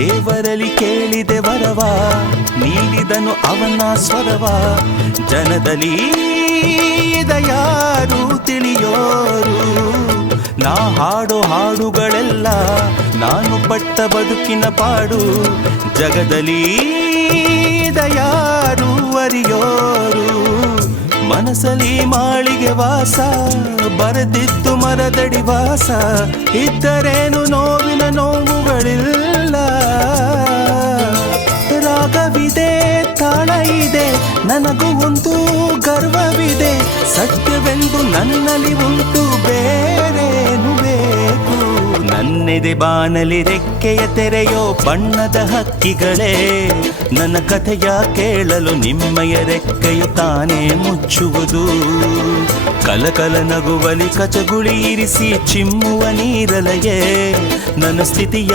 ದೇವರಲ್ಲಿ ಕೇಳಿದೆ ವರವ, ನೀಡಿದನು ಅವನ ಸ್ವರವ. ಜನದಲ್ಲಿ ಯಾರು ತಿಳಿಯೋರು, ನಾ ಹಾಡೋ ಹಾಡುಗಳೆಲ್ಲ ನಾನು ಪಟ್ಟ ಬದುಕಿನ ಪಾಡು. ಜಗದಲ್ಲಿ ಯಾರು ಅರಿಯೋರು, ಮನಸಲಿ ಮಾಳಿಗೆ ವಾಸ, ಬರೆದಿದ್ದು ಮರದಡಿ ವಾಸ. ಇದ್ದರೇನು ನೋವಿನ ನೋವುಗಳಿಲ್ಲ, ರಾಗವಿದೆ ತಾಳ ಇದೆ, ನನಗೂ ಒಂದು ಗರ್ವವಿದೆ. ಸತ್ಯವೆಂದು ನನ್ನಲ್ಲಿ ಉಂಟು, ಬೇರೇನು ಬೇಕು. ನನ್ನೆದೆ ಬಾನಲಿ ರೆಕ್ಕೆಯ ತೆರೆಯೋ ಬಣ್ಣದ ಹಕ್ಕಿಗಳೇ, ನನ್ನ ಕಥೆಯ ಕೇಳಲು ನಿಮ್ಮಯ ರೆಕ್ಕೆಯು ತಾನೇ ಮುಚ್ಚುವುದು. ಕಲಕಲ ನಗುವಲಿ ಕಚಗುಳಿ ಇರಿಸಿ ಚಿಮ್ಮುವ ನೀರಲೆಯೇ, ನನ್ನ ಸ್ಥಿತಿಯ